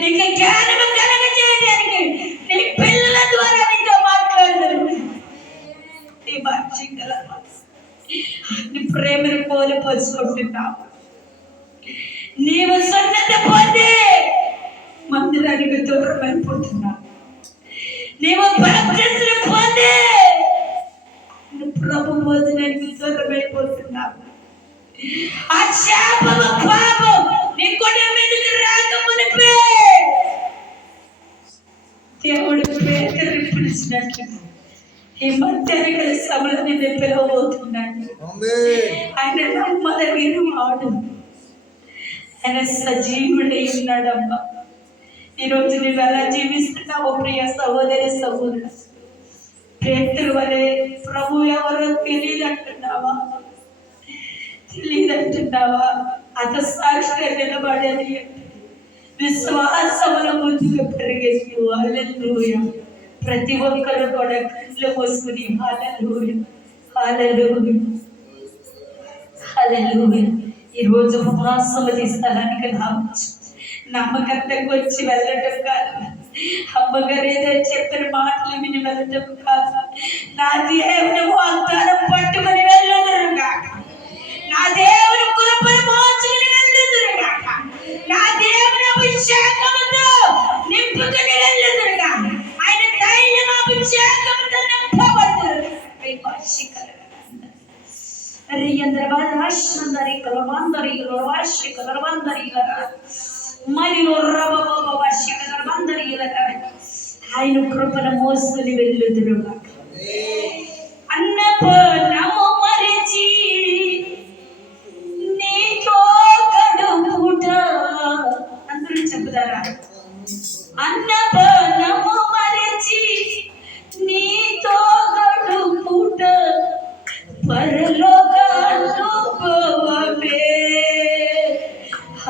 నీకు జ్ఞానము కలగజేయడానికి నీ పిల్లల ద్వారా నీతో మాట్లాడదు. నీ భాషికల నీ ప్రేమను కోల్పోసుకుంటున్నావు. నీవు సన్నత పొంది మందిరానికి దూరం అయిపోతున్నావు. నీవు బాప్తిస్మం పొంది ప్రభు భోజనానికి దూరం అయిపోతున్నావు. ఆ శాపము పాపం నీ కొండ మీదకి రాకమునిపే దేవుడు పేతురుని పిలిచినట్లు ఈ మధ్యాహ్న సమయంలో నేను పిలవబోతున్నాను. ఆయన నమ్మదగిన వాడు, ఆయన సజీవుడై ఉన్నాడమ్మా. ఈరోజు నువ్వు ఎలా జీవిస్తున్నావు ప్రియ సహోదరి సహోదరు? పేతురు వలె ప్రభు ఎవరో తెలియదంటున్నావా? అతసాక్షిగా నిలబడేది విశ్వాసముల ముందుకు పెరిగేసి హల్లెలూయా. ప్రతి ఒక్కరు కూడా కళ్ళు మూసుకుని హల్లెలూయా హల్లెలూయా హల్లెలూయా. ఈరోజు ఉపవాసముది స్థలానికి రావచ్చు. నమ్మకంతకు వచ్చి వెళ్ళటం కాదు, అమ్మగారు ఏదో చెప్పిన మాటలు విని వెళ్ళటం కాదు. నా దేవుని వాగ్దానం పట్టుకుని వెళ్ళదురుగాక, నా దేవుని కృపను మోచుకుని వెళ్ళదురుగాక, నా దేవుని అభిషేకముతో నింపుకుని వెళ్ళదురుగాక, ఆయన ధైర్యం అభిషేకముతో నింపబడుదురుగాక. ఆయన కృపను మోసుకుని వెళ్ళుదురుగాక. అన్నపూర్ణము మరిచి నీతో గడుపుట, అందరూ చెబుతారా? అన్నపూర్ణము మరిచి నీతో గడుపుట పరలోక అనుభవమే,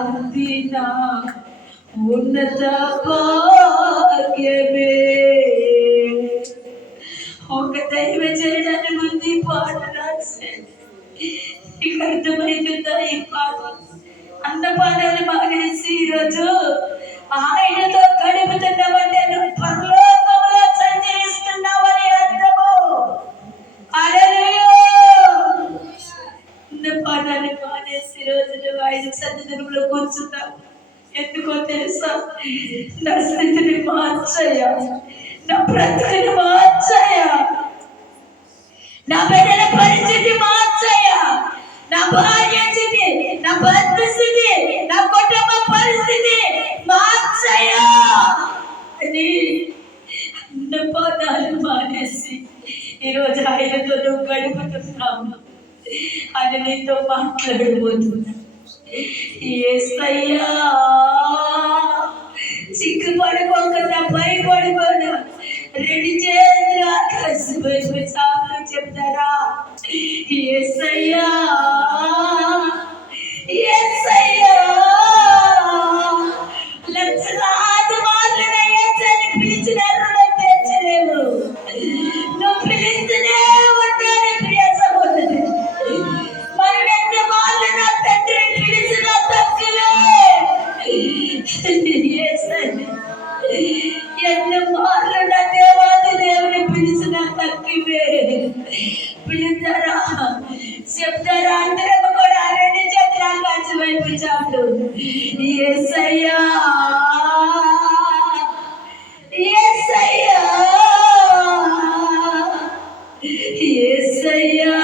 అది నా ఉన్నత భాగ్యమే. ఒక దైవ జనాన్ని ముందు పాట రాశాడు. నీకు అర్థమవుతుందా ఈ పాట? అన్నపానాలు మానేసి ఈరోజు ఆయనతో గడుపుతున్నావంటే నువ్వు పరలోకంలో సంచరిస్తున్నావని అర్థము. హల్లెలూయా. అన్నపానాలు మానేసి రోజు నువ్వు ఆయన సన్నిధిలో కూర్చున్నావు. ఎందుకో తెలుసా? నా స్థితిని మార్చయ్యా, నా బ్రతుకుని మార్చయ్యా, నా బిడ్డల పరిస్థితి మార్చయ్యా, నా భార్య స్థితి, నా భర్త స్థితి, నా కుటుంబ పరిస్థితి మార్చయ్యా అని అన్నపానాలు మానేసి ఈరోజు ఆయనతో నువ్వు గడుపుతున్నావు. ఆయన నీతో మాట్లాడబోతున్నా. యేసయ్యా, సిగ్గుపడుకోకుండా భయపడుకోను. రెండు చేతులు ఆకాశం వైపు చాలు చెప్తారా? యేసయ్యా యేసయ్యా. లక్షలాది మార్లు యేసని పిలిచిన రుణం తెచ్చలేవు. నువ్వు పిలిస్తూనే ఉంటాను ప్రియ సహోదరి. మరి ఎంత మార్లు నా తండ్రిని పిలిచిన తక్కువే. ఎన్ని మార్లు నా దేవాది దేవుని పిలిచిన తక్కువే. పిలుతారా? చెప్తారా? అందరం కూడా రెండు చేతులు ఆకాశం వైపు చాలు. యేసయ్యా యేసయ్యా యేసయ్యా.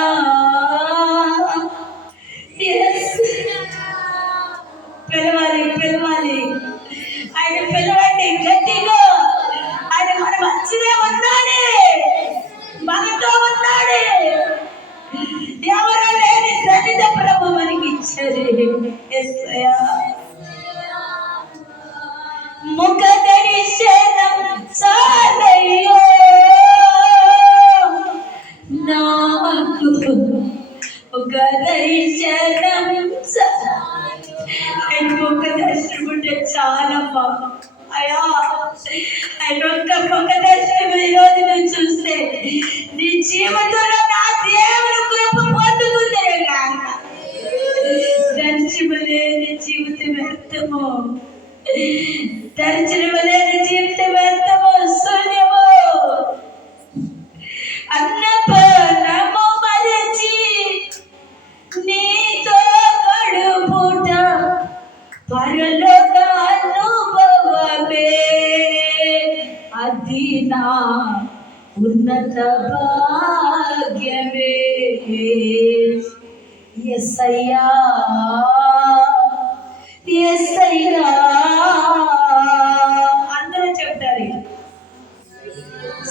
పిలవాలి పిలవాలి, ఆయన పిలవండి గట్టిగా. ఆయన మన మంచిదే ఉన్నాడే, మనతో ఉన్నాడే. ఎవరు లేని సన్నిధి ప్రభు మనకి ఇచ్చారు. యేసయ్యా. ముఖ దర్శనం చాలయ్యో నాకు, ఒక దర్శనం ఆయన ఒక దర్శనం ఉంటే చాలమ్మా. అయ్యా, ఆయన ఒక దర్శనం ఈరోజు నువ్వు చూస్తే నీ జీవితంలో నా దేవుని కృప పొందుకుందే కాక. దర్శనం లేని జీవితం వ్యర్థము. దర్శనమలేని జీవితం ఎంతమో శూన్యమో. అన్నపానము మరచి నీతో గడుపుట పరలోక అనుభవమే. అది నా ఉన్నత భాగ్యమే. యేసయ్యా యేసయ్యా అందరూ చెప్తారు,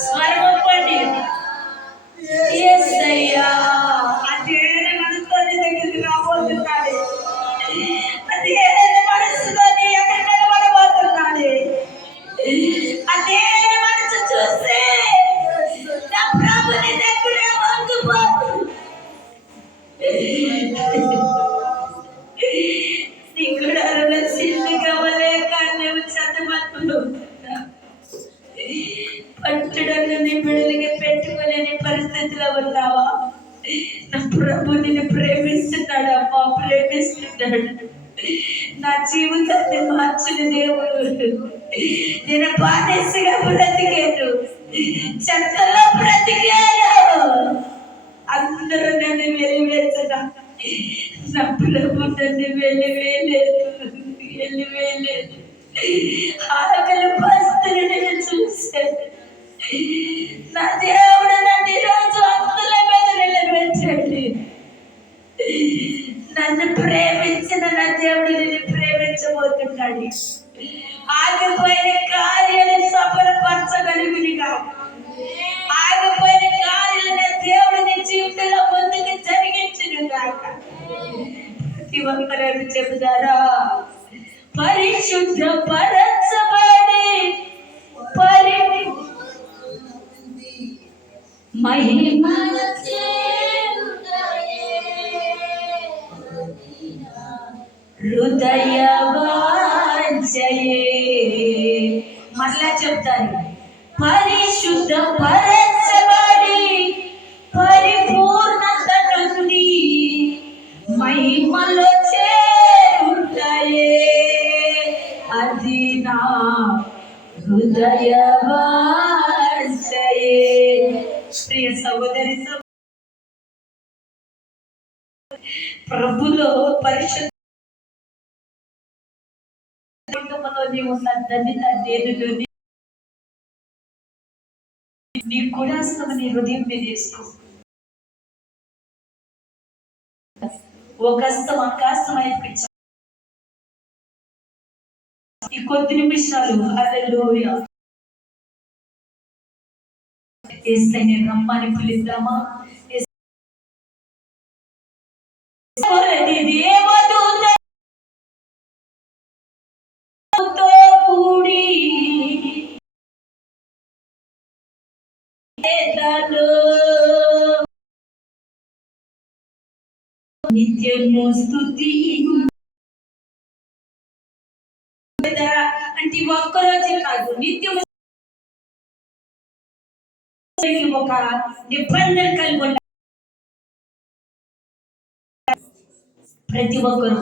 స్వరం ఒప్పండి. యేసయ్యా అదే మనసుతో దగ్గరికి రాబోతున్నాడు. అదే మనసుతో ఎక్కడ నిలబడబోతున్నాడు. అదే మనసు చూస్తే నా ప్రభుని దగ్గర వంగిపోతు. నీకుడారుల సిల్లు కవలే కారణం చదవత్తులు పట్టుడను నీ బిడ్డలకి పెట్టుకోలేని పరిస్థితిలో ఉన్నావా? నా ప్రభు నిన్ను ప్రేమిస్తున్నాడు అమ్మా, ప్రేమిస్తున్నాడు. నా జీవితాన్ని మార్చిన దేవుడు. నేను బానిసగా బ్రతికాను, చెత్తలో బ్రతికాను. అందరూ నన్ను వెలివేసిన నా ప్రభు నన్ను వెలివేయలేదు. ఆకలి పరిస్థితిని నేను చూశాను. నా దేవుడు నన్ను ఈరోజు అందుల మీద నిలబెట్టండి. నన్ను ప్రేమించిన నా దేవుడు నిన్ను ప్రేమించబోతున్నాడు. ఆగిపోయిన కార్యాలను సఫలపరచగలిగినగా, ఆగిపోయిన కార్యాలను దేవుడు నీ జీవితంలో ముందుకు జరిగించును గాక. ప్రతి ఒక్కరు చెబుతారా? పరిశుద్ధ పరచబడి మహిమ హృదయ వాంఛయే. మరలా చెప్తాను, పరిశుద్ధ పరచబడి పరిపూర్ణత నుండి మహిమలో చేరుతాయే. అది నా హృదయ వాంఛయే. ప్రియ సహోదరి, ప్రభులో పరిశుద్ధ కుటుంబంలోని ఉన్న ధన్యత దేనిలోని నీ కుడాస్తము నీ హృదయం మీద వేసుకో. ఒక హస్తం ఆకాశం అయిపించ. ఈ కొద్ది నిమిషాలు హల్లెలూయా యేసయ్యని రమ్మని పిలుద్దామా? కూడి నిత్యము స్తుతి అంటే ఒక్కరోజే కాదు, నిత్యము ఒక నిబంధన కలిగి ఉండాలి. ప్రతి ఒక్కరు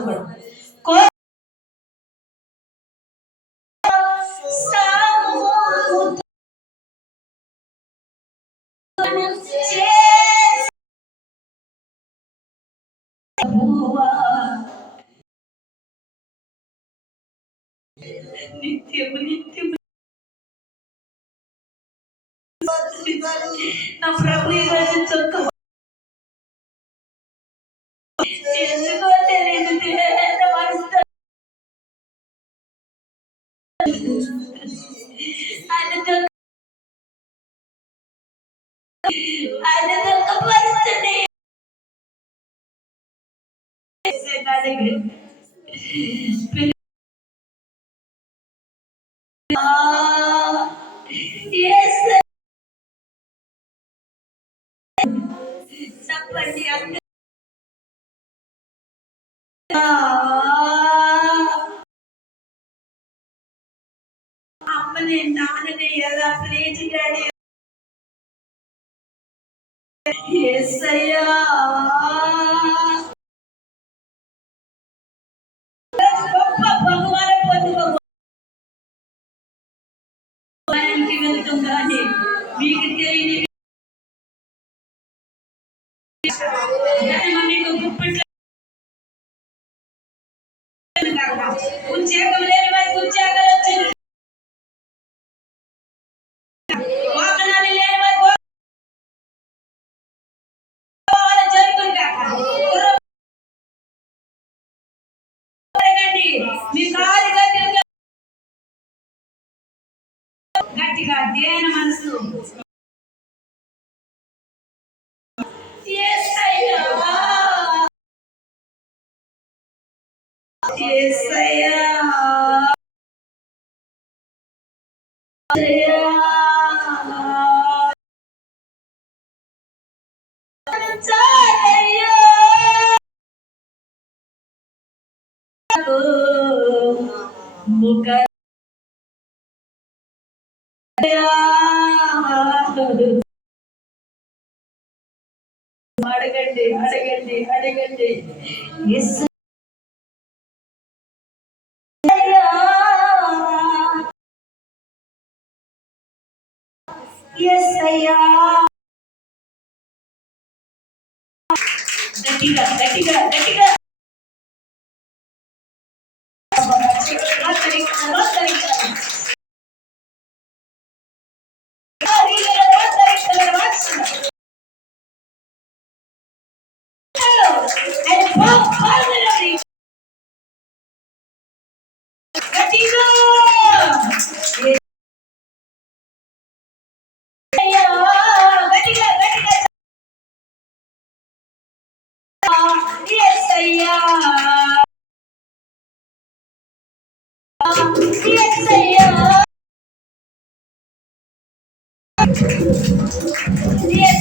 కూడా నిత్యము నిత్యము నా ప్రభు ఈరోజు చొక్క ఎందుకో తెలియదు ఆయన దుఃఖపరుస్తుంది. చెప్పండి, అమ్మని నాన్నని ఎలా ప్రేజ్ డాడీ. యేసయ్యా గొప్ప భగవాన్ పొందుకో. ఉద్యోగం లేని వారికి ఉద్యోగాలు వచ్చింది, వాహనాలు లేని వారికి వాహనాలు జరుగుతుంది కాక. మీ కారు గట్టిగా దేని మనసు యేసయ్యా యేసయ్యా చాలయ్యా ముఖ అడగండి అడగండి అడగండి. గట్టిగా గట్టిగా గట్టిగా Yes,